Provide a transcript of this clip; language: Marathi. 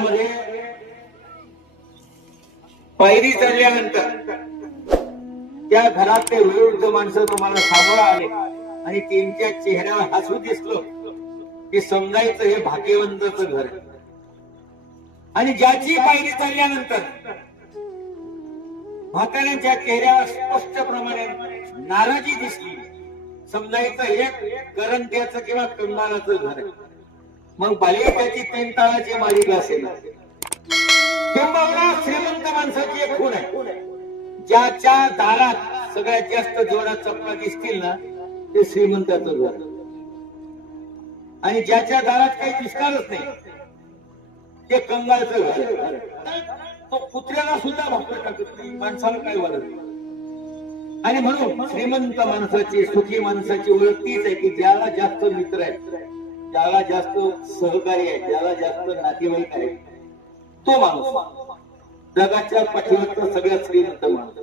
घरामध्ये पायरी चढल्यानंतर त्या घरातले वयोवृद्ध माणसं तुम्हाला समोर आले आणि त्यांच्या चेहऱ्यावर हसू दिसलं की समजायचं हे भाग्यवंताचं घर आहे. आणि ज्याची पायरी चढल्यानंतर म्हाताऱ्यांच्या चेहऱ्यावर स्पष्टप्रमाणे नाराजी दिसली, समजायचं हे करंट्याचं किंवा कंगालाचं घर आहे. मग भले त्याची 3 ताळाची मालिका असेल, किंबहुना श्रीमंत माणसाची एक खूण आहे. ज्याच्या दारात सगळ्यात जास्त जोडा चपला दिसतील ना, ते श्रीमंताचं घर. आणि ज्याच्या दारात काही दिसणारच नाही, ते कंगालचं घर. तो कुत्र्याला सुद्धा भाकर टाकत नाही, माणसाला काय वाटत नाही. आणि म्हणून श्रीमंत माणसाची, सुखी माणसाची ओळख तीच आहे की ज्याला जास्त मित्र आहेत, ज्याला जास्त सहकारी आहे, ज्याला जास्त नातेवाईक आहे, तो माणूस जगाच्या पाठीवरचा सगळ्यात श्रीमंत माणूस.